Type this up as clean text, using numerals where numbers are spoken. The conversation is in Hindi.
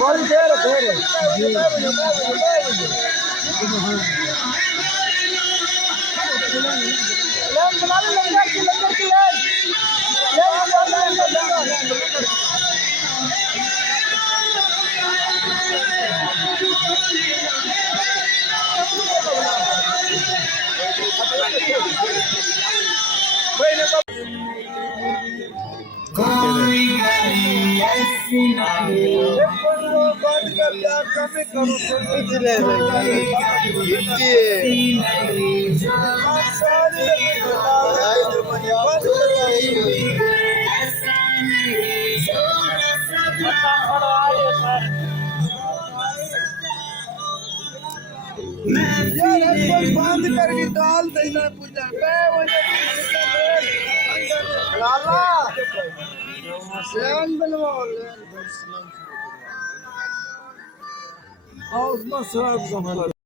थोड़ी देर देर लेन बना ले लंगर की लेन कोई गली ऐसी नहीं बंद कर यार कमी करो पिछले बंद करके डाल देना पूजा लाला सेवन बनवाओ और मसला